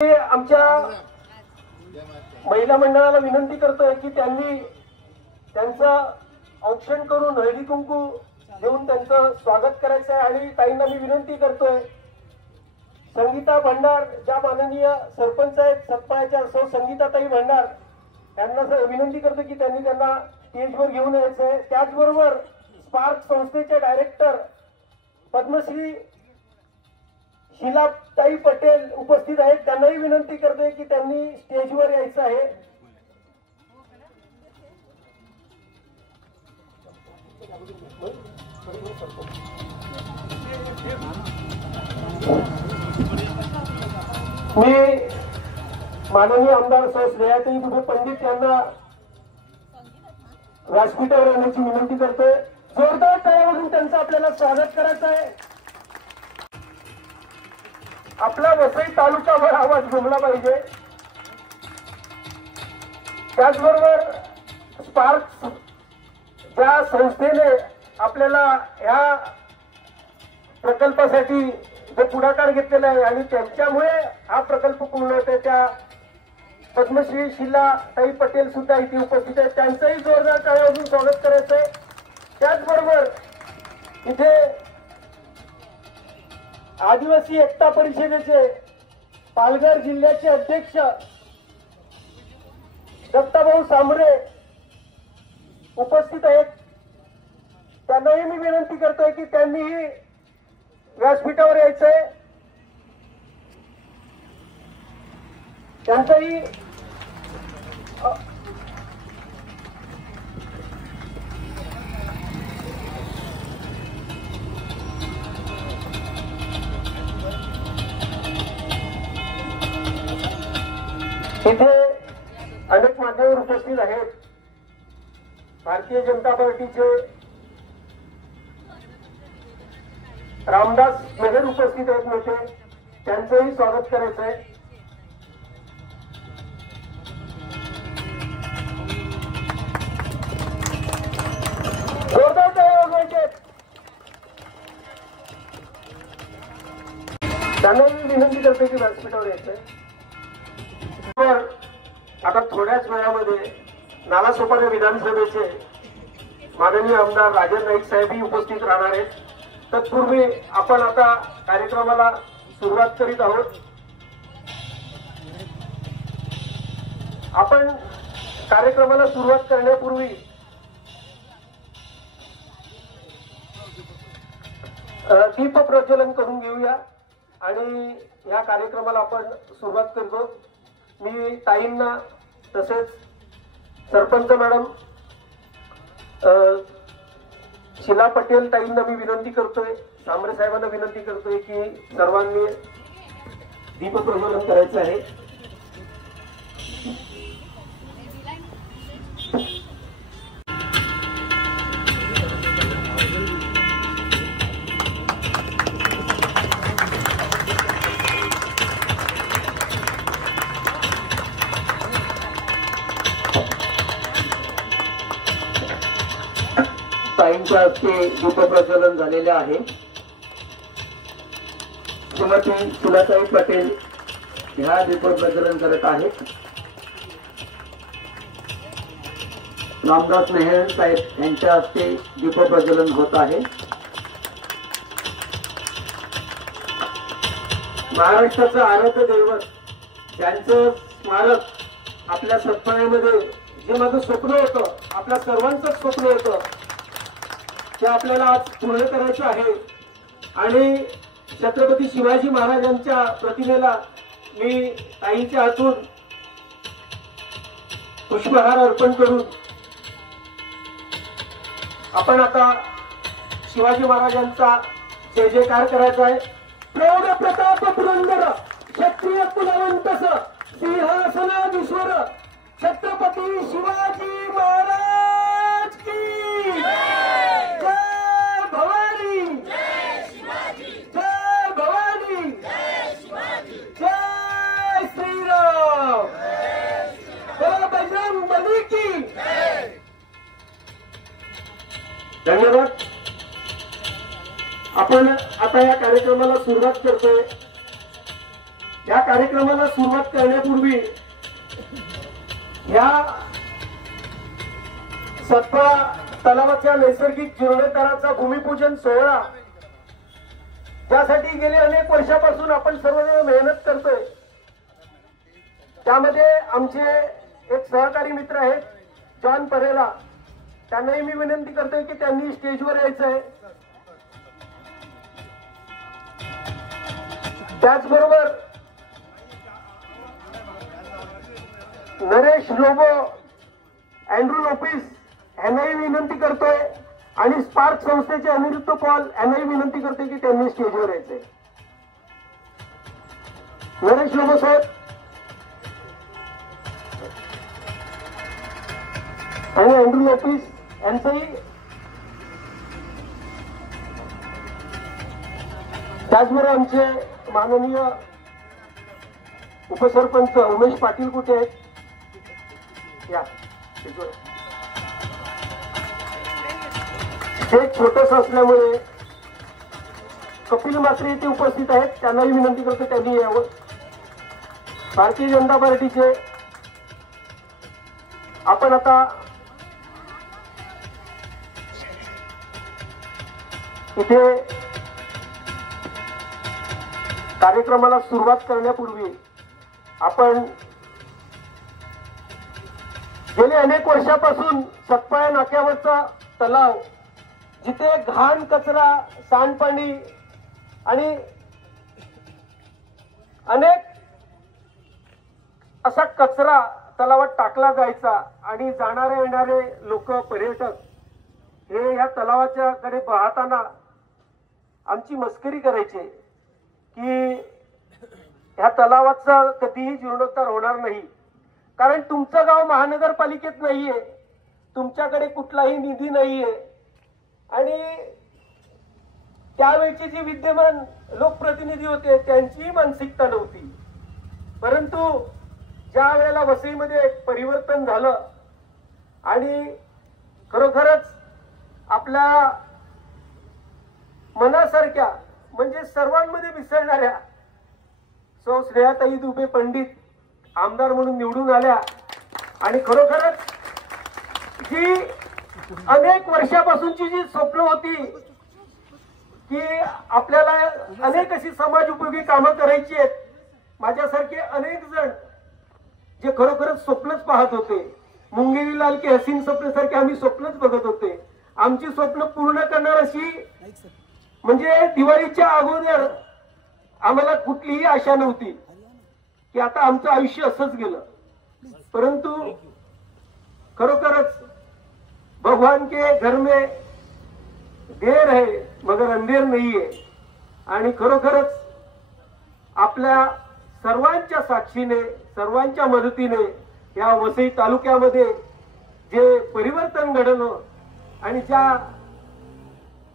आमच्या महिला मंडळाला विनंती करतोय की त्यांनी त्यांचं औक्षण करून हळदी कुंकू देऊन त्यांचं स्वागत करायचं आहे। आणि ताईंना मी विनंती करतोय, संगीता भंडार ज्या माननीय सरपंच आहेत सतपाळ्याच्या, सौ संगीताताई भंडार यांना विनंती करतो की त्यांनी त्यांना स्टेजवर घेऊन यायचं आहे। त्याचबरोबर स्पार्क संस्थेचे डायरेक्टर पद्मश्री शीलाताई पटेल उपस्थित आहेत, त्यांनाही विनंती करते की त्यांनी स्टेजवर यायचं आहे। मी माननीय आमदार सौ स्नेहाताई दुबे पंडित यांना व्यासपीठावर येण्याची विनंती करतोय। जोरदार टाळ्यांमधून त्यांचं आपल्याला स्वागत करायचं आहे। आपला वसई तालुकाभर आवाज घुमला पाहिजे। त्याचबरोबर स्पार्क ज्या संस्थेने आपल्याला या प्रकल्पासाठी जो पुढाकार घेतलेला आहे आणि त्यांच्यामुळे हा प्रकल्प पूर्ण होत आहे, त्या पद्मश्री शीलाताई पटेल सुद्धा इथे उपस्थित आहेत, त्यांचंही जोरदार टाळ्यांमधून स्वागत करायचं आहे। त्याचबरोबर इथे आदिवासी एकता परिषदेचे पालघर जिल्ह्याचे अध्यक्ष दत्ताभाऊ सांबरे उपस्थित आहेत, त्यांनाही मी विनंती करतोय की त्यांनीही व्यासपीठावर यायचंय। त्यांचंही इथे अनेक मान्यवर उपस्थित आहेत। भारतीय जनता पार्टीचे रामदास मेहर उपस्थित आहेत नेते, त्यांचंही स्वागत करायचं आहे। जोरदार टाळ्या वाजवायचे। त्यांनाही विनंती करते की व्यासपीठावर यायचंय। आता थोड्याच वेळामध्ये नालासोपारा विधानसभेचे माननीय आमदार राजन नाईक साहेबही उपस्थित राहणार आहेत। तत्पूर्वी आपण आता कार्यक्रमाला सुरुवात करीत आहोत। आपण कार्यक्रमाला सुरुवात करण्यापूर्वी दीप प्रज्वलन करून घेऊया आणि या कार्यक्रमाला आपण सुरुवात करतो। मी ताईंना तसेच सरपंच मॅडम शीला पटेल ताईंना मी विनंती करतोय, सांबरे साहेबांना विनंती करतोय की सर्वांनी दीप प्रज्वलन करायचं आहे। ताईंच्या हस्ते दीपप्रज्वलन झालेले आहे। श्रीमती शीलाताई पटेल ह्या दीपप्रज्वलन करत आहेत। रामदास मेहर साहेब यांच्या हस्ते दीपप्रज्वलन होत आहे। महाराष्ट्राचं आराध्य दैवत त्यांचं स्मारक आपल्या सतपाळ्यामध्ये जे माझं स्वप्न होतं, आपल्या सर्वांचं स्वप्न होतं, ते आपल्याला आज पूर्ण करायचे आहे। आणि छत्रपती शिवाजी महाराजांच्या प्रतिमेला मी ताईंच्या हातून पुष्पहार अर्पण करून आपण आता शिवाजी महाराजांचा जय जयकार करायचा आहे। प्रौढ प्रताप पुरंदर क्षत्रिय कुलवंतस सिंहासनाधीश्वर छत्रपती शिवाजी महाराज की जय भवानी, जय शिवाजी, जय भवानी, जय शिवाजी, जय श्रीराम, बोला बजरंग बली की जय। धन्यवाद। आपण आता या कार्यक्रमाला सुरुवात करतोय। या कार्यक्रमाला सुरुवात करण्यापूर्वी या सतपा तलावाच्या नैसर्गिक जीर्णोद्धाराचा भूमिपूजन सोहळा त्यासाठी गेले अनेक वर्षापासून आपण सर्वजण मेहनत करतोय। त्यामध्ये आमचे एक सहकारी मित्र आहेत जॉन परेरा, त्यांनाही मी विनंती करतोय की त्यांनी स्टेजवर यायचंय। त्याचबरोबर नरेश लोबो, अँड्रू लोपिस यांनाही विनंती करतोय आणि स्पार्क संस्थेचे अनिरुद्ध पॉल यांनाही विनंती करतोय की त्यांनी स्टेजवर यायचंय। नरेश लोबो सर आणि अँड्रू लोपिस यांचंही, त्याचबरोबर आमचे माननीय उपसरपंच उमेश पाटील कुठे आहेत? या हे छोटस असल्यामुळे कपिल मात्रे इथे उपस्थित आहेत, त्यांनाही विनंती करतो त्यांनी यावं। भारतीय जनता पार्टीचे आपण आता इथे कार्यक्रमाला सुरुवात करण्यापूर्वी आपण गेले अनेक वर्षापासून सतपाळा नाक्यावरचा तलाव, जिथे घाण कचरा, सांडपाणी आणि अनेक असा कचरा तलावात टाकला जायचा आणि जाणारे येणारे लोक, पर्यटक हे या तलावाच्या कडे पाहताना आमची मस्करी करायचे की ह्या तलावाचा कधीही जीर्णोद्धार होणार नाही, कारण तुमचं गाव महानगरपालिकेत नाहीये, तुमच्याकडे कुठलाही निधी नाहीये आणि त्यावेळचे जे विद्यमान लोकप्रतिनिधी होते त्यांचीही मानसिकता नव्हती। परंतु ज्या वेळेला वसईमध्ये एक परिवर्तन झालं आणि खरोखरच आपल्या मनासारख्या म्हणजे सर्वांमध्ये मिसळणाऱ्या सौ स्नेहाताई दुबे पंडित आमदार म्हणून निवडून आल्या आणि खरोखरच जी अनेक वर्षापासूनची जी स्वप्न होती की आपल्याला अनेक अशी समाज उपयोगी कामं करायची आहेत, माझ्यासारखे अनेक जण जे खरोखरच स्वप्नच पाहत होते, मुंगेरी लाल की हसीन स्वप्नासारखे आम्ही स्वप्नच बघत होते। आमची स्वप्न पूर्ण करणार अशी म्हणजे दिवाळीच्या अगोदर आम्हाला कुठलीही आशा नव्हती की आता आमचं आयुष्य असंच गेलं। परंतु खरोखरच भगवान के घर में देर है मगर अंधेर नहीं है आणि खरोखरच आपल्या सर्वांच्या साक्षीने, सर्वांच्या मदतीने या वसई तालुक्यामध्ये जे परिवर्तन घडलं आणि ज्या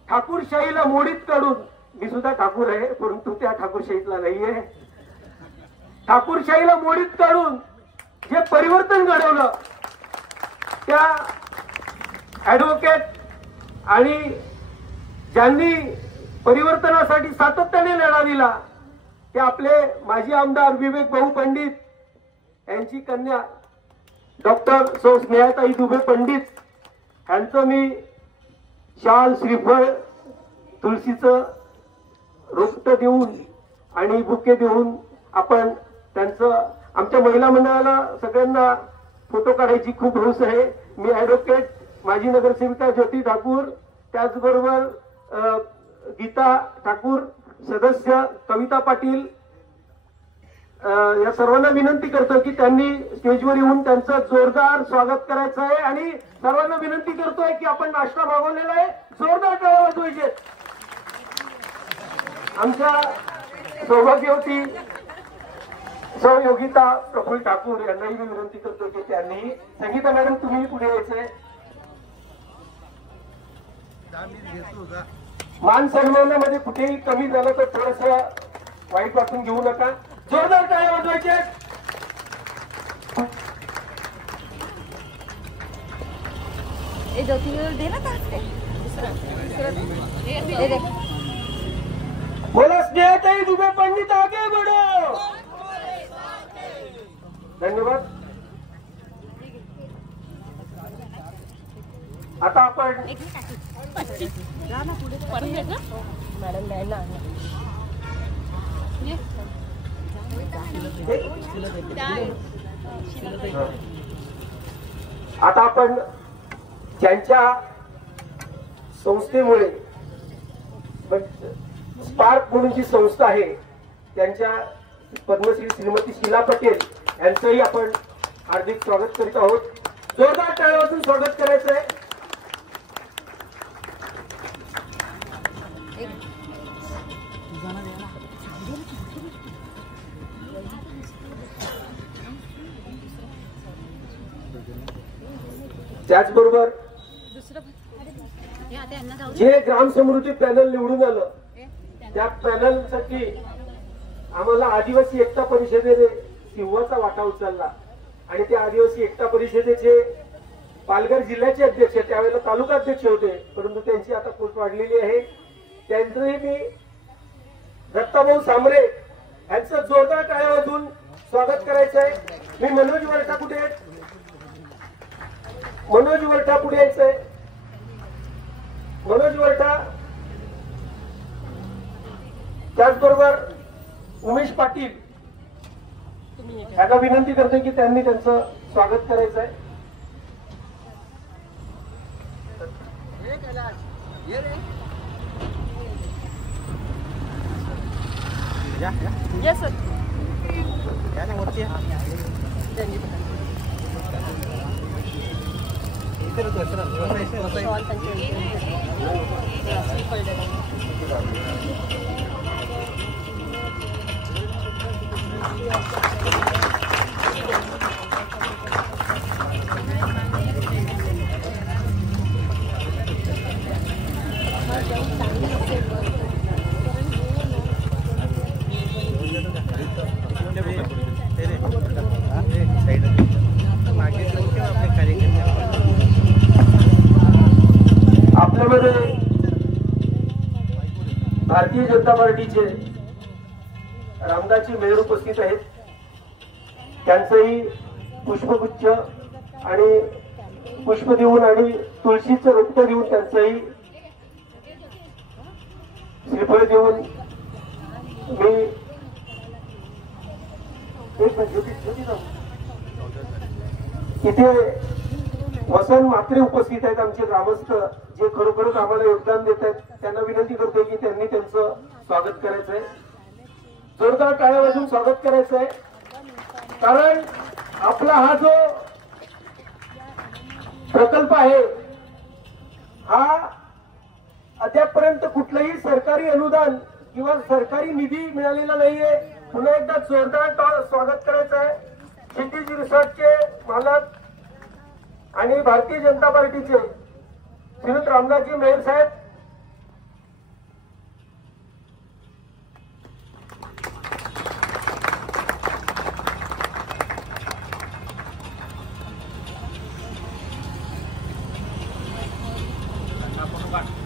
ठाकूरशाहीला मोडीत काढून, मी सुद्धा ठाकूर आहे परंतु त्या ठाकूरशाहीतला नाहीये, ठाकूरशाहीला मोडीत काढून जे परिवर्तन घडवलं त्या ऍडव्होकेट आणि ज्यांनी परिवर्तनासाठी सातत्याने लढा दिला ते आपले माजी आमदार विवेक भाऊ पंडित यांची कन्या डॉक्टर सौ स्नेहाताई दुबे पंडित यांचं मी शाल, श्रीफळ, तुळशीचं रोपटं देऊन आणि बुके देऊन आपण त्यांचं, आमच्या महिला मंडळाला सगळ्यांना फोटो काढायची खूप हौस आहे। मी ऍडव्होकेट माजी नगरसेविका ज्योती ठाकूर, त्याचबरोबर गीता ठाकूर, सदस्य कविता पाटील या सर्वांना विनंती करतो की त्यांनी स्टेजवर येऊन त्यांचं जोरदार स्वागत करायचं आहे आणि सर्वांना विनंती करतोय की आपण नाश्ता मागवलेला आहे, जोरदार टाळ्या वाजवायचे। आमच्या सौभाग्यवती सौ योगिता प्रफुल्ल ठाकूर यांनाही मी विनंती करतो की त्यांनी, संगीता मॅडम तुम्ही पुढे यायचंय। मान सन्मानामध्ये कुठेही कमी झालं तर थोडंसं वाईट वाटून घेऊ नका, जोरदार टाळ्या वाजवायचे। बोला स्नेहाताई दुबे पंडित आगे बढ़ो, धन्यवाद. आता आपण ज्यांच्या संस्थेमुळे स्पार्क म्हणून जी संस्था आहे त्यांच्या पद्मश्री श्रीमती शीला पटेल यांचंही आपण हार्दिक स्वागत करीत आहोत. जोरदार टाळ्या वाजवून स्वागत करायचंय. त्याचबरोबर जे ग्राम समृद्धी पॅनल निवडून आलं त्या पॅनलसाठी आम्हाला आदिवासी एकता परिषदेने सिंहाचा वाटा उचलला आणि त्या आदिवासी एकता परिषदेचे पालघर जिल्ह्याचे अध्यक्ष त्यावेळेला तालुका अध्यक्ष होते, परंतु त्यांची आता पोस्ट वाढलेली आहे. त्यांचंही मी दत्ताभाऊ सांबरे यांचं जोरदार टाळ्या वाजवून स्वागत करायचं आहे. मी मनोज वरठा कुठे आहेत? मनोज वरठा पुढे यायचंय. मनोज वरठा. त्याचबरोबर उमेश पाटील यांना विनंती करते की त्यांनी त्यांचं स्वागत करायचं आहे. आपल्यामध्ये भारतीय जनता पार्टीचे रामदासजी मेहर उपस्थित आहेत. त्यांचंही पुष्पगुच्छ आणि पुष्प देऊन आणि तुळशीचं रोपटं देऊन त्यांचंही श्रीफळ देऊन मी इथे वसंत म्हात्रे उपस्थित आहेत आमचे ग्रामस्थ जे खरोखरच आम्हाला योगदान देत आहेत. त्यांना विनंती करतो की त्यांनी त्यांचं स्वागत करायचंय. जोरदार टाळ्या वाजवून स्वागत करायचंय. कारण आपला हा जो प्रकल्प आहे हा अद्यापपर्यंत कुठलंही सरकारी अनुदान किंवा सरकारी निधी मिळालेला नाहीये. पुन्हा एकदा जोरदार स्वागत करायचं आहे. क्षितिज रिसॉर्टचे मालक आणि भारतीय जनता पार्टीचे श्रीयुत रामदासजी मेहर साहेब.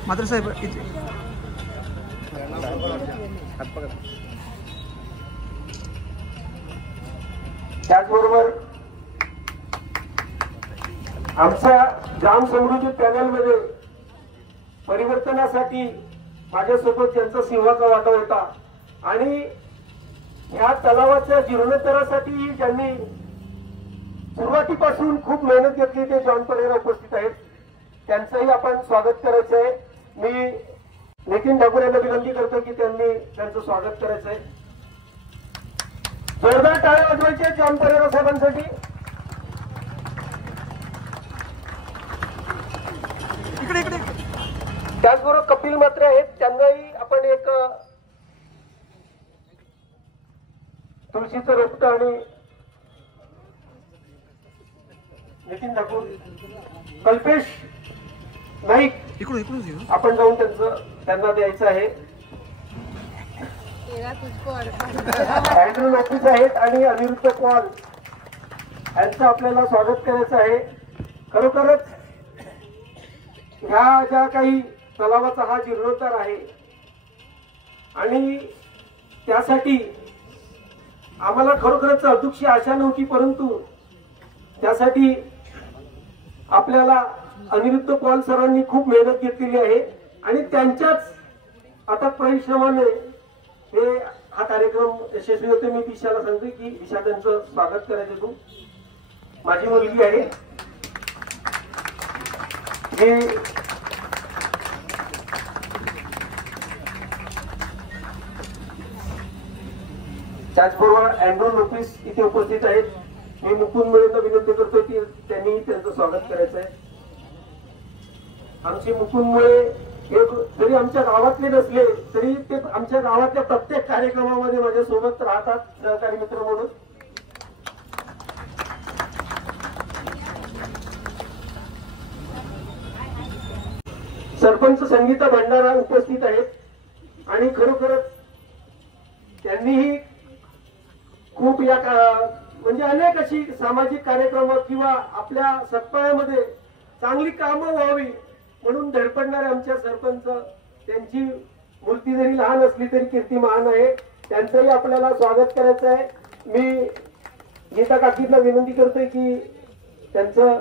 मात्र साहेब त्याचबरोबर आमच्या ग्राम समृद्धी पॅनलमध्ये परिवर्तनासाठी माझ्यासोबत ज्यांचा सिंहाचा वाटा होता आणि ह्या तलावाच्या जीर्णोद्धारासाठी ज्यांनी सुरुवातीपासून खूप मेहनत घेतली ते जॉन परेरा उपस्थित आहेत. त्यांचंही आपण स्वागत करायचं आहे. मी नितीन ठाकूर यांना विनंती करतो की त्यांनी त्यांचं स्वागत करायचं आहे. जोरदार टाळ्या वाजवायचे जॉन परेरा साहेबांसाठी. इकडे इकडे. त्याचबरोबर कपिल म्हात्रे आहेत त्यांनाही आपण एक तुळशीचं रोपटं आणि नितीन ठाकूर कल्पेश नाईक इकडून इकडून आपण जाऊन त्यांना द्यायचं आहे. अँड्रू नोटीस आहेत आणि अनिरुद्ध पॉल यांचं आपल्याला स्वागत करायचं आहे. खरोखरच ह्या ज्या काही तलावाचा हा जीर्णोद्धार आहे आणि त्यासाठी आम्हाला खरोखरच अदुक्षी आशा नव्हती, परंतु त्यासाठी आपल्याला अनिरुद्ध पॉल सरांनी खूप मेहनत घेतलेली आहे आणि त्यांच्याच अथक परिश्रमाने हे हा कार्यक्रम यशस्वी होते. मी दिशाला सांगते की दिशा त्यांचं स्वागत करायचं. तू माझी मुलगी आहे. हे त्याचबरोबर अँड्रो लोपिस इथे उपस्थित आहेत. मी मुकुंद मुळेंना विनंती करतो की त्यांनी त्यांचं स्वागत करायचं आहे. आमचे मुकुंद मुळे हे जरी आमच्या गावातले नसले तरी ते आमच्या गावातल्या प्रत्येक कार्यक्रमामध्ये माझ्या सोबत राहतात, सहकारी मित्र म्हणून. सरपंच संगीता भंडारा उपस्थित आहेत आणि खरोखरच त्यांनीही खूप या म्हणजे अनेक अशी सामाजिक कार्यक्रम किंवा आपल्या सत्पाळ्यामध्ये चांगली कामं व्हावी म्हणून धडपडणारे आमच्या सरपंच, त्यांची मूर्ती जरी लहान असली तरी कीर्ती महान आहे. त्यांचंही आपल्याला स्वागत करायचं आहे. मी गीता काकींना विनंती करतोय की त्यांचं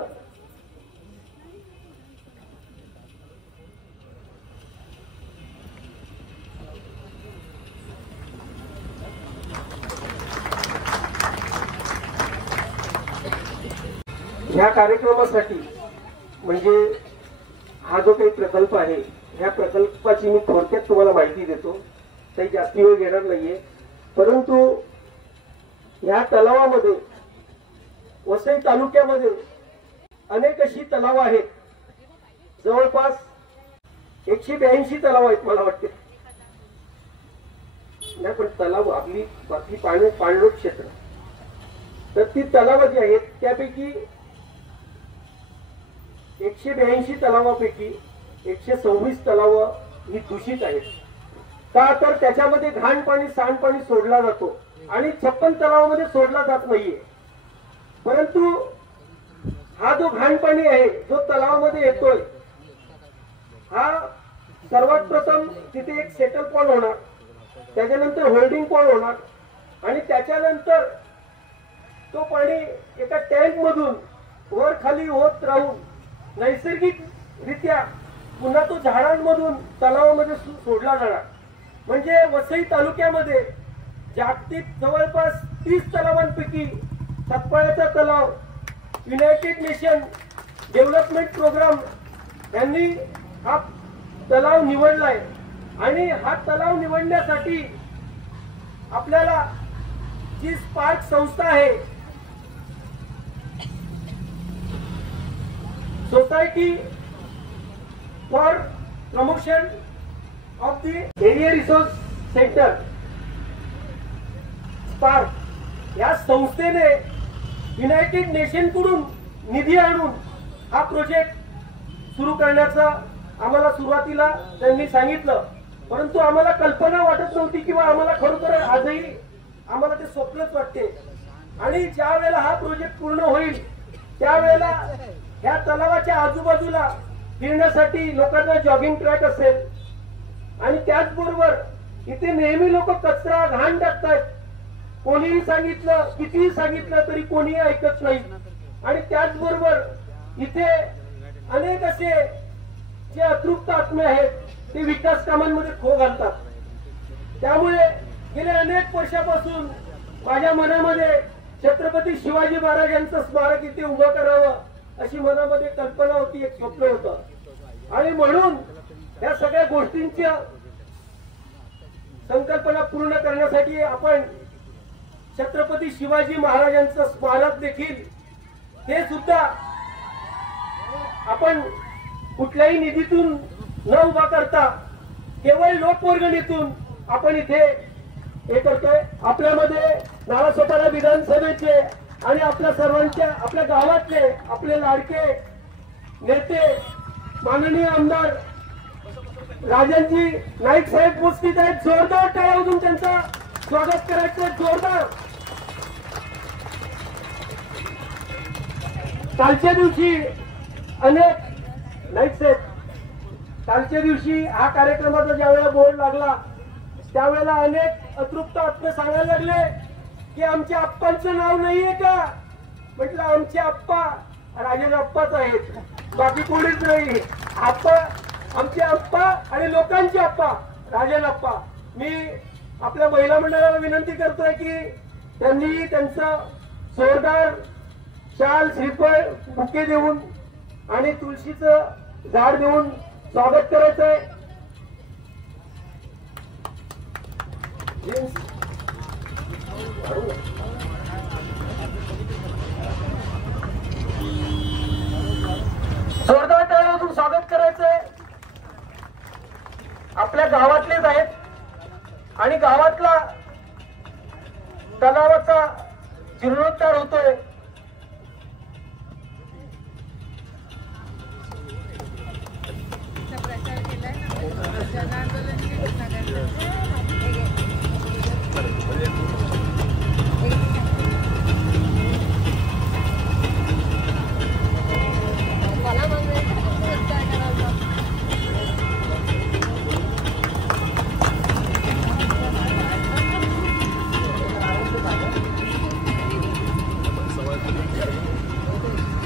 ह्या कार्यक्रमासाठी म्हणजे हा जो काही प्रकल्प आहे, ह्या प्रकल्पाची मी थोडक्यात तुम्हाला माहिती देतो. काही जास्ती वेळ घेणार नाहीये. परंतु ह्या तलावामध्ये वसई तालुक्यामध्ये अनेक अशी तलाव आहेत. जवळपास 182 तलाव आहेत मला वाटते. नाही पण तलाव आपली पाणलोट क्षेत्र, तर ती तलाव जी आहेत त्यापैकी 182 तलावापैकी 126 तलाव ही दूषित आहेत. का तर त्याच्यामध्ये घाण पाणी, सांडपाणी सोडला जातो आणि 56 तलावामध्ये सोडला जात नाहीये. परंतु हा जो घाण पाणी आहे जो तलावामध्ये येतोय, हा सर्वात प्रथम तिथे एक सेटल पॉन्ड होणार, त्याच्यानंतर होल्डिंग पॉन्ड होणार आणि त्याच्यानंतर तो पाणी एका टँक मधून वर खाली होत राहून नैसर्गिक रित्या पुन्हा तो झाडांमधून तलावामध्ये सोडला जाणार. म्हणजे वसई तालुक्यामध्ये जागतिक जवळपास 30 तलावांपैकी सतपाळ्याचा तलाव युनायटेड नेशन डेव्हलपमेंट प्रोग्राम यांनी हा तलाव निवडलाय. आणि हा तलाव निवडण्यासाठी आपल्याला जी स्पार्क संस्था आहे, society for promotion of the area resource centre, spark, या संस्थेने युनायटेड नेशन कडून निधी आणून हा प्रोजेक्ट सुरू करण्याचा आम्हाला सुरुवातीला त्यांनी सांगितलं. परंतु आम्हाला कल्पना वाटत नव्हती किंवा आम्हाला खरोखर आजही आम्हाला ते स्वप्नच वाटते. आणि ज्या वेळेला हा प्रोजेक्ट पूर्ण होईल त्यावेळेला ह्या तलावाच्या आजूबाजूला फिरण्यासाठी लोकांना जॉगिंग ट्रॅक असेल आणि त्याचबरोबर इथे नेहमी लोक कचरा घाण टाकतात. कोणीही सांगितलं, कितीही सांगितलं तरी कोणीही ऐकत नाही. आणि त्याचबरोबर इथे अनेक असे जे अतृप्त आत्मे आहेत ते विकास कामांमध्ये खो घालतात. त्यामुळे गेल्या अनेक वर्षापासून माझ्या मनामध्ये छत्रपती शिवाजी महाराज यांचं स्मारक इथे उभं करावं अशी मनामध्ये कल्पना होती, एक स्वप्न होतं. आणि म्हणून या सगळ्या गोष्टींच्या संकल्पना पूर्ण करण्यासाठी आपण छत्रपती शिवाजी महाराजांचं स्मारक देखील हे सुद्धा आपण कुठल्याही निधीतून न उभा करता केवळ लोकवर्गणीतून आपण इथे हे करतोय. आपल्यामध्ये नालासोपारा विधानसभेचे आणि आपल्या सर्वांच्या, आपल्या गावातले आपले लाडके नेते माननीय आमदार राजनजी नाईक साहेब उपस्थित आहेत. जोरदार टाळ्यावरून त्यांचं स्वागत करायचं. जोरदार. कालच्या दिवशी अनेक नाईक साहेब, कालच्या दिवशी हा कार्यक्रमाचा ज्यावेळेला बोर्ड लागला त्यावेळेला अनेक अतृप्त आत्मे सांगायला लागले की आमच्या आप्पांचं नाव नाहीये का? म्हटलं आमचे आप्पा राजन आप्पाच आहेत, बाकी कोणीच नाही. आप्पा आमचे आप्पा आणि लोकांचे आप्पा राजन आप्पा. मी आपल्या महिला मंडळाला विनंती करतोय की त्यांनी त्यांचं जोरदार शाल, श्रीफळ, बुके देऊन आणि तुळशीचं झाड देऊन स्वागत करायचंय. जोरदार टाळ्यांमधून स्वागत करायचंय. आपल्या गावातलेच आहेत आणि गावातला तलावाचा जीर्णोद्धार होतोय.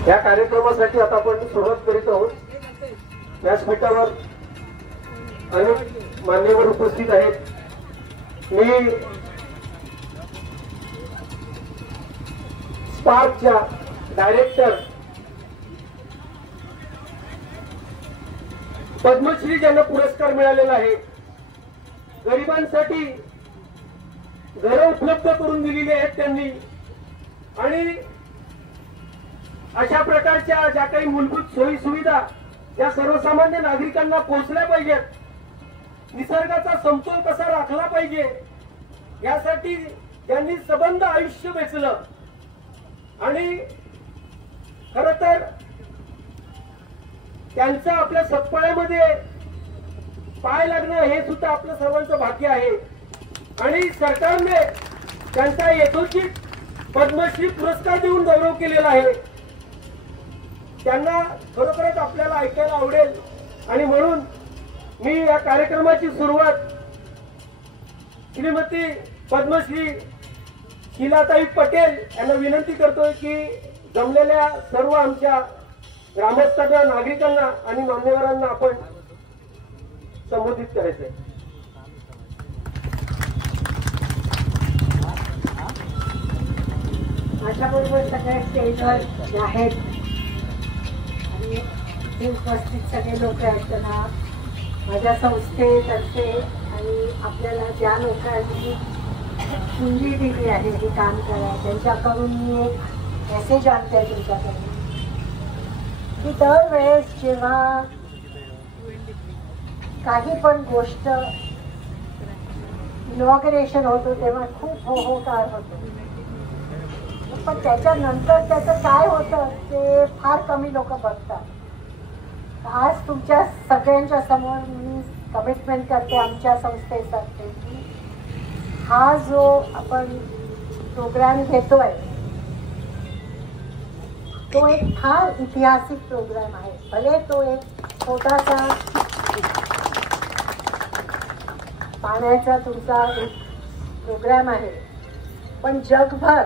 या कार्यक्रमासाठी आता आपण सुरुवात करीत आहोत. व्यासपीठावर अनेक मान्यवर उपस्थित आहेत. मी स्पार्कच्या डायरेक्टर पद्मश्री ज्यांना पुरस्कार मिळालेला आहे, गरिबांसाठी घरं उपलब्ध करून दिलेली आहेत त्यांनी, आणि अशा प्रकारच्या ज्या काही मूलभूत सोयी सुविधा या सर्वसामान्य नागरिकांना पोहोचल्या पाहिजेत, निसर्गाचा समतोल कसा राखला पाहिजे यासाठी त्यांनी सबंध आयुष्य वेचलं. आणि खर तर त्यांचं आपल्या सत्पळ्यामध्ये पाय लागणं हे सुद्धा आपलं सर्वांचं भाग्य आहे. आणि सरकारने त्यांचा यथोचित पद्मश्री पुरस्कार देऊन गौरव केलेला आहे. त्यांना खरोखरच आपल्याला ऐकायला आवडेल. आणि म्हणून मी या कार्यक्रमाची सुरुवात श्रीमती पद्मश्री शीलाताई पटेल यांना विनंती करतोय की जमलेल्या सर्व आमच्या ग्रामस्थांना, नागरिकांना आणि मान्यवरांना आपण संबोधित करायचंय. माझ्याबरोबर सगळ्या स्टेजवर आहेत आणि हे उपस्थित सगळे लोक आहेत त्यांना माझ्या संस्थेतर्फे आणि आपल्याला ज्या लोकांनी संधी दिली आहे हे काम करा त्यांच्याकडून मी एक मेसेज आणते तुमच्याकडून की दरवेळेस जेव्हा काही पण गोष्ट इनॉग्रेशन होतो तेव्हा खूप होकार होतो, पण त्याच्यानंतर त्याचं काय होतं ते फार कमी लोक बघतात. आज तुमच्या सगळ्यांच्या समोर मी कमिटमेंट करते आमच्या संस्थेसाठी की हा जो आपण प्रोग्राम घेतोय तो एक फार ऐतिहासिक प्रोग्राम आहे. भले तो एक छोटासा पाण्याचा तुमचा एक प्रोग्राम आहे, पण जगभर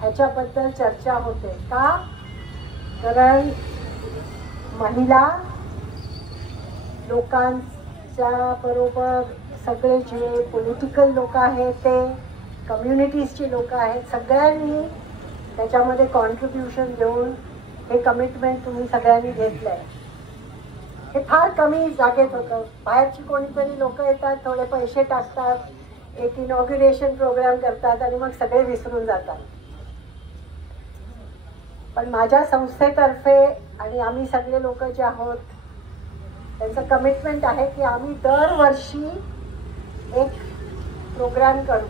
ह्याच्याबद्दल चर्चा होते. का? कारण महिला लोकांच्या बरोबर सगळे जे पॉलिटिकल लोक आहेत ते कम्युनिटीजची लोक आहेत, सगळ्यांनी त्याच्यामध्ये कॉन्ट्रीब्युशन देऊन हे कमिटमेंट तुम्ही सगळ्यांनी घेतलं आहे. हे फार कमी जागेत होतं. बाहेरची कोणीतरी लोक येतात, थोडे पैसे टाकतात, एक इनॉग्युरेशन प्रोग्राम करतात आणि मग सगळे विसरून जातात. पण माझ्या संस्थेतर्फे आणि आम्ही सगळे लोक जे आहोत त्यांचं कमिटमेंट आहे की आम्ही दरवर्षी एक प्रोग्राम करू.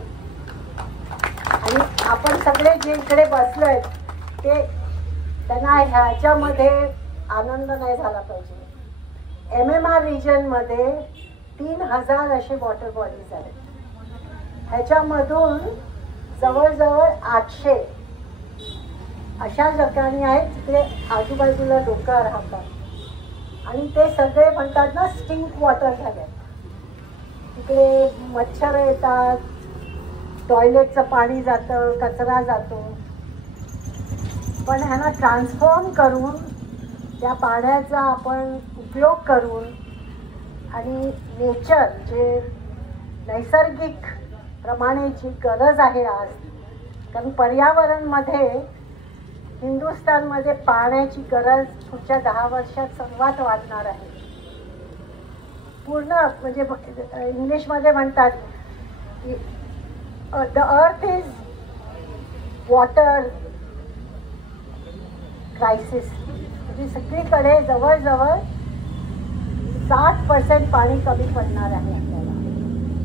आणि आपण सगळे जे इकडे बसलोय ते त्यांना ह्याच्यामध्ये आनंद नाही झाला पाहिजे. MMR रिजनमध्ये 3000 असे वॉटर बॉडीज आहेत. ह्याच्यामधून जवळजवळ 800 अशा ठिकाणी आहेत तिकडे आजूबाजूला लोक राहतात आणि ते सगळे म्हणतात ना स्टिंक वॉटर झाले. तिकडे मच्छर येतात, टॉयलेटचं पाणी जातं, कचरा जातो, पण ह्यांना ट्रान्सफॉर्म करून त्या पाण्याचा आपण उपयोग करून आणि नेचर जे नैसर्गिक प्रमाणे जी गरज आहे आज, कारण पर्यावरणमध्ये हिंदुस्थानमध्ये पाण्याची गरज पुढच्या 10 वर्षात सर्वात वाढणार आहे. पूर्ण म्हणजे इंग्लिशमध्ये म्हणतात की the earth is water crisis. म्हणजे सगळीकडे जवळजवळ 60% पाणी कमी पडणार आहे आपल्याला.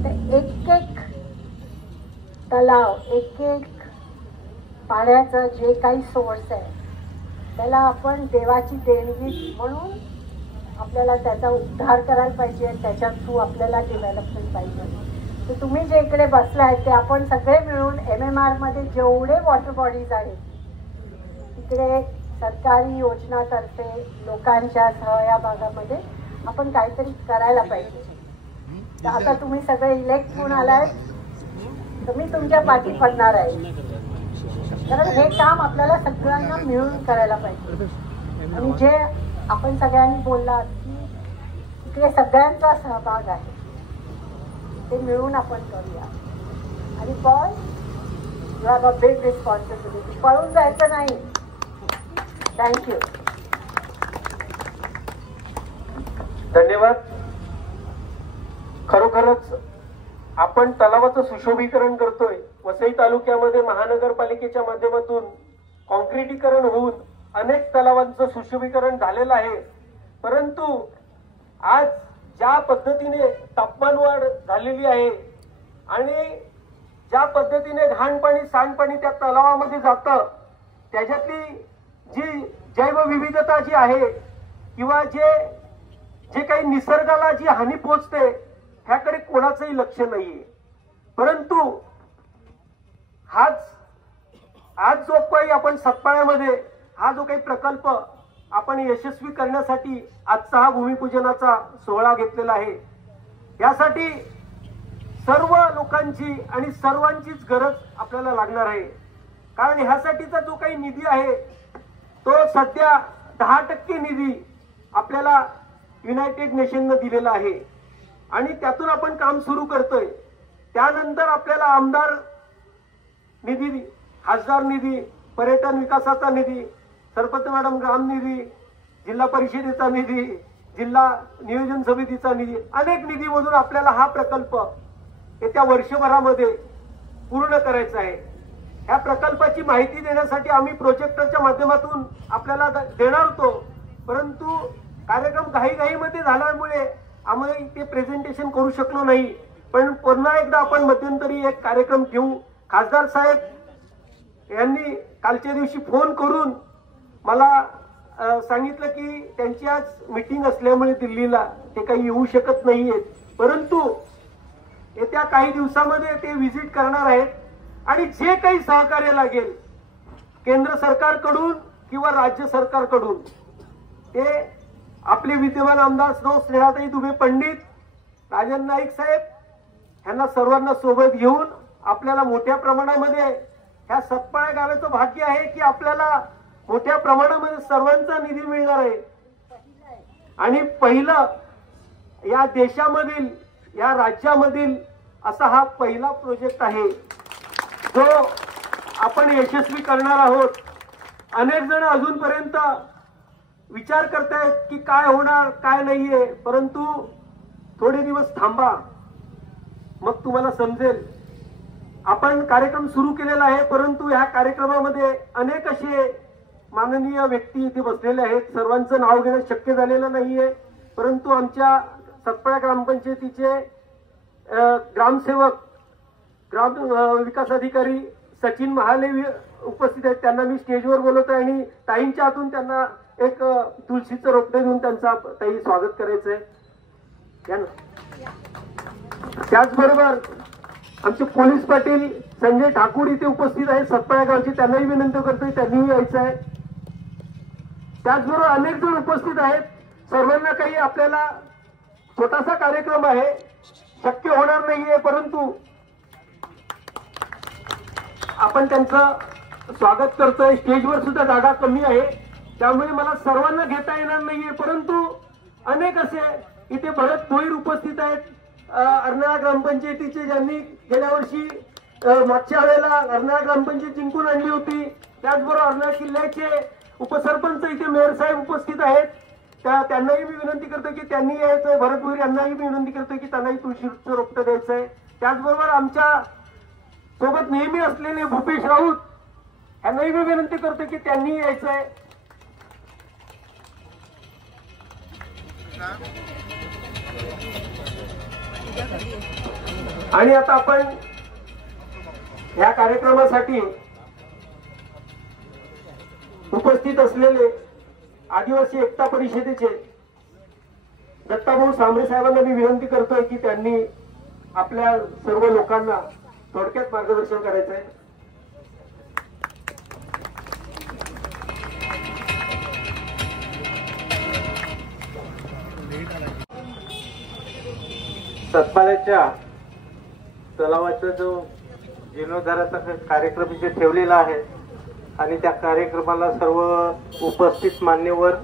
तर एक एक तलाव, एक एक पाण्याचं जे काही सोर्स आहे त्याला आपण देवाची देणगी म्हणून आपल्याला त्याचा उद्धार करायला पाहिजे. त्याच्या थ्रू आपल्याला डेव्हलपमेंट पाहिजे. तर तुम्ही जे इकडे बसलाय ते आपण सगळे मिळून MMR मध्ये जेवढे वॉटर बॉडीज आहेत तिकडे सरकारी योजनातर्फे लोकांच्या सहभागामध्ये आपण काहीतरी करायला पाहिजे. तर आता तुम्ही सगळे इलेक्ट होऊन आलाय तर मी तुमच्या पाठी पडणार आहे, कारण हे काम आपल्याला सगळ्यांना मिळून करायला पाहिजे. आणि जे आपण सगळ्यांनी बोललात की इकडे सगळ्यांचा सहभाग आहे ते मिळून आपण करूया. आणि पण you have a big responsibility. पळून जायचं नाही. थँक्यू. धन्यवाद. खरोखरच आपण तलावाचं सुशोभीकरण करतोय. वसई तालुक्यामध्ये महानगरपालिकेच्या माध्यमातून कॉन्क्रिटीकरण होऊन अनेक तलावांचं सुशोभीकरण झालेलं आहे. परंतु आज ज्या पद्धतीने तापमान वाढ झालेली आहे आणि ज्या पद्धतीने घाणपाणी सांडपाणी त्या तलावामध्ये जातं, त्याच्यातली जी जैवविविधता जी आहे किंवा जे काही निसर्गाला जी हानी पोचते ह्याकडे कोणाचंही लक्ष नाहीये. परंतु आज जो काही आपण सतपाळ्यामध्ये हा जो काही प्रकल्प आपण यशस्वी करण्यासाठी आजचा हा भूमिपूजनाचा सोहळा घेतलेला आहे, यासाठी सर्व लोकांची आणि सर्वांचीच गरज आपल्याला लागणार आहे. कारण ह्यासाठीचा जो काही निधी आहे तो सध्या 10% निधी आपल्याला युनायटेड नेशननं दिलेला आहे आणि त्यातून आपण काम सुरू करतोय. त्यानंतर आपल्याला आमदार निधी, खासदार निधी, पर्यटन विकासाचा निधी, सरपंच मॅडम ग्राम निधी, जिल्हा परिषदेचा निधी, जिल्हा नियोजन समितीचा निधी, अनेक निधीमधून आपल्याला हा प्रकल्प येत्या वर्षभरामध्ये पूर्ण करायचा आहे. या प्रकल्पाची माहिती देण्यासाठी आम्ही प्रोजेक्टरच्या माध्यमातून आपल्याला देणार होतो, परंतु कार्यक्रम घाईघाईमध्ये झाल्यामुळे आम्ही ते प्रेझेंटेशन करू शकलो नाही. पण पुन्हा एकदा आपण मध्यंतरी एक कार्यक्रम ठेवू. खासदार साहेब यांनी कालच्या दिवशी फोन करून मला सांगितलं की त्यांची आज मीटिंग असल्यामुळे दिल्लीला ते काही येऊ शकत नाहीयेत, परंतु येत्या काही दिवसामध्ये ते व्हिजिट करणार आहेत आणि जे काही सहकार्य लागेल केंद्र सरकारकडून किंवा राज्य सरकारकडून ते आपले विद्यमान आमदार स्नेहाताई दुबे पंडित, राजन नाईक साहेब यांना सर्वांना सोबत घेऊन आपल्याला मोठ्या प्रमाणामध्ये ह्या सतपाळा गावाचं भाग्य आहे की आपल्याला मोठ्या प्रमाणामध्ये सर्वांचा निधी मिळणार आहे. आणि पहिलं या देशामधील, या राज्यामधील असा हा पहिला प्रोजेक्ट आहे जो आपण यशस्वी करणार आहोत. अनेक जण अजूनपर्यंत विचार करतायत की काय होणार काय नाहीये, परंतु थोडे दिवस थांबा, मग तुम्हाला समजेल. आपण कार्यक्रम सुरू केलेला आहे, परंतु ह्या कार्यक्रमामध्ये अनेक असे माननीय व्यक्ती इथे बसलेले आहेत. सर्वांचं नाव घेणं शक्य झालेलं नाहीये, परंतु आमच्या सतपाळा ग्रामपंचायतीचे ग्रामसेवक, ग्राम विकास अधिकारी सचिन महाले उपस्थित आहेत. त्यांना मी स्टेजवर बोलवतोय आणि ताईंच्या हातून त्यांना एक तुळशीचं रोपटे देऊन त्यांचा ताई स्वागत करायचंय. त्याचबरोबर आमचे पोलीस पाटील संजय ठाकूर इथे उपस्थित आहेत सतपाळा गावचे, त्यांनाही विनंती करतोय त्यांनीही यायचं आहे. त्याचबरोबर अनेक जण उपस्थित आहेत. सर्वांना काही आपल्याला छोटासा कार्यक्रम आहे, शक्य होणार नाहीये, परंतु आपण त्यांचं स्वागत करतोय. स्टेजवर सुद्धा जागा कमी आहे, त्यामुळे मला सर्वांना घेता येणार नाहीये, परंतु अनेक असे इथे भरत भोईर उपस्थित आहेत. अर्नाळा ग्रामपंचायतीचे ज्यांनी गेल्या वर्षी मागच्या वेळेला अर्नाळा ग्रामपंचायत जिंकून आणली होती. त्याचबरोबर अर्नाळा किल्ल्याचे उपसरपंच इथे मेयर साहेब उपस्थित आहेत. त्यांनाही मी विनंती करतो की त्यांनी यायचंय. भरत भोईर यांनाही मी विनंती करतो की त्यांनाही तुळशीचं रोपटं द्यायचंय. त्याचबरोबर आमच्या सोबत नेहमी असलेले भूपेश राऊत यांनाही मी विनंती करतो की त्यांनी यायचंय. आणि आता आपण या कार्यक्रमासाठी उपस्थित असलेले आदिवासी एकता परिषदेचे दत्ताभाऊ सांबरे साहेबांना मी विनंती करतोय की त्यांनी आपल्या सर्व लोकांना थोडक्यात मार्गदर्शन करायचंय. सतपाल्याच्या तलावाचा जो जीर्णोद्धाराचा कार्यक्रम इथे ठेवलेला आहे आणि त्या कार्यक्रमाला सर्व उपस्थित मान्यवर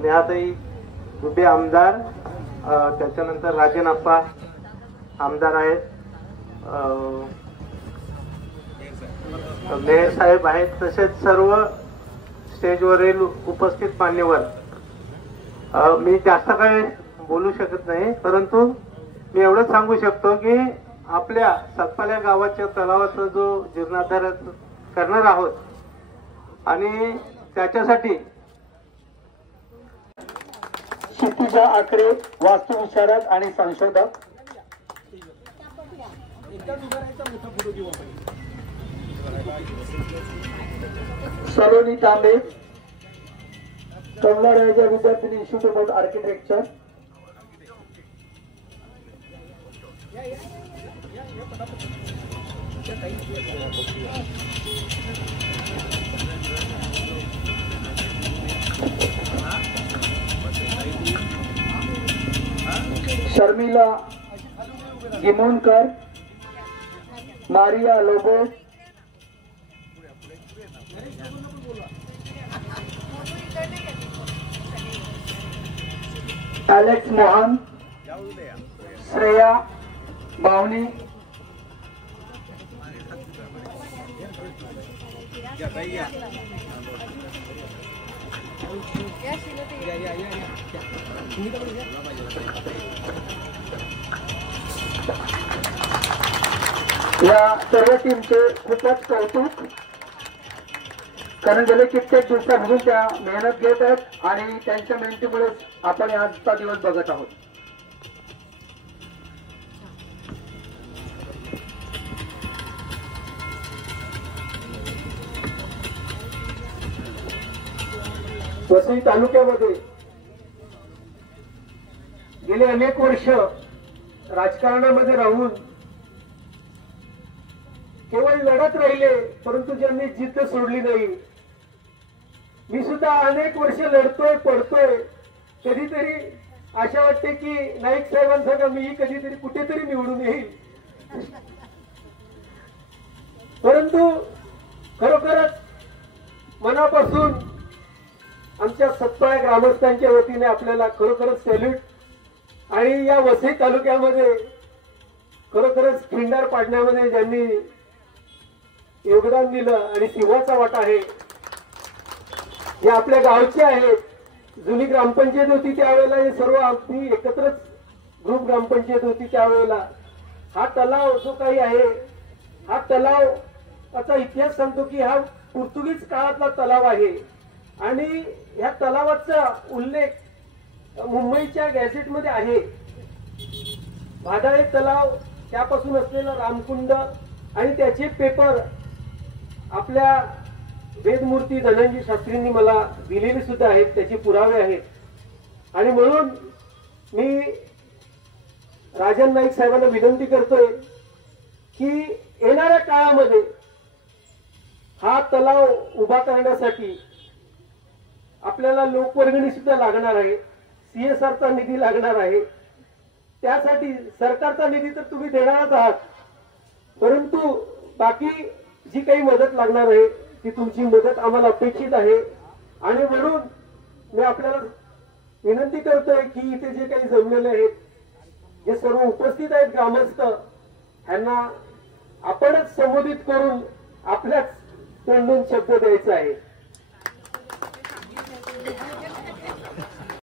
नेहाताई दुबे आमदार, त्याच्यानंतर राजनप्पा आमदार आहेत, मेयर साहेब आहेत, तसेच सर्व स्टेजवरील उपस्थित मान्यवर. मी जास्त काय बोलू शकत नाही, परंतु मी एवढंच सांगू शकतो की आपल्या सतपाल्या गावाच्या तलावाचा जो जीर्णोद्धार करणार आहोत आणि त्याच्यासाठी क्षितिजा आकडे वास्तुविशारद आणि संशोधक, सलोनी तांबे, Kamala Raja Vidyarthi institute of architecture, Sharmila Gimonkar, Maria Lobo, Alex Mohan, Shreya Bavani, या सर्व टीमचे खूपच कौतुक, कारण गेले कित्येक दिवसापासून त्या मेहनत घेत आहेत आणि त्यांच्या मेहनतीमुळे आपण आजचा दिवस बघत आहोत. वसई तालुक्यामध्ये गेले अनेक वर्ष राजकारणामध्ये राहून केवळ लढत राहिले, परंतु ज्यांनी जिद्द सोडली नाही. मी सुद्धा अनेक वर्ष लढतोय, पडतोय, कधीतरी आशा वाटते की नाईक साहेबांसारखा मी कधीतरी कुठेतरी निवडून येईल, परंतु खरोखरच मनापासून आमच्या सतपाळ्या ग्रामस्थांच्या वतीने आपल्याला खरोखरच सॅल्यूट. आणि या वसई तालुक्यामध्ये खरोखरच खिंडार पाडण्यामध्ये ज्यांनी योगदान दिलं आणि सिंहाचा वाटा आहे, हे आपल्या गावचे आहेत. जुनी ग्रामपंचायत होती त्यावेळेला हे सर्व अगदी एकत्रच ग्रुप ग्रामपंचायत होती त्यावेळेला. हा तलाव जो काही आहे, हा तलावाचा इतिहास सांगतो की हा पोर्तुगीज काळातला तलाव आहे आणि ह्या तलावाचा उल्लेख मुंबईच्या गॅझेटमध्ये आहे. भादाळे तलाव, त्यापासून असलेला रामकुंड आणि त्याचे पेपर आपल्या वेदमूर्ती धनंजय शास्त्रींनी मला दिलेले सुद्धा आहेत, त्याचे पुरावे आहेत. आणि म्हणून मी राजन नाईक साहेबांना विनंती करतोय की येणाऱ्या काळामध्ये हा तलाव उभा करण्यासाठी आपल्याला लोकवर्गणी सुद्धा लागणार आहे, CSRचा निधी लागणार आहे. त्यासाठी सरकारचा निधी तर तुम्ही देणारच आहात, परंतु बाकी जी काही मदत लागणार आहे ती तुमची मदत आम्हाला अपेक्षित आहे आणि म्हणून मी आपल्याला विनंती करतोय की इथे जे काही जमलेले आहेत, जे सर्व उपस्थित आहेत ग्रामस्थ, ह्यांना आपणच संबोधित करून आपल्याच तोंडून शब्द द्यायचा आहे.